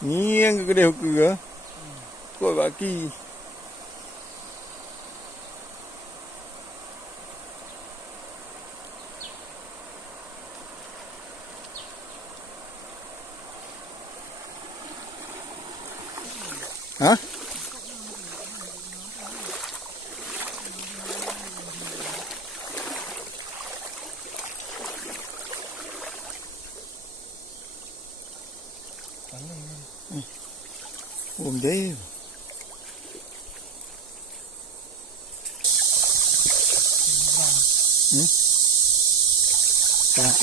Ni yang kedai hooker ke? Kuat kaki. Ha? Ôm đấy. Tak.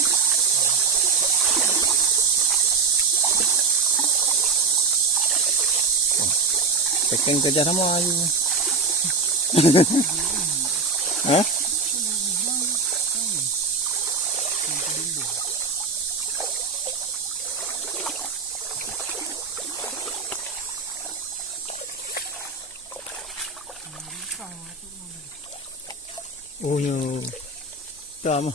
Tekan kerja sama ayu. Hah? Oh yo. Tama.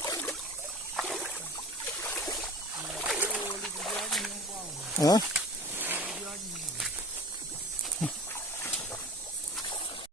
Hah?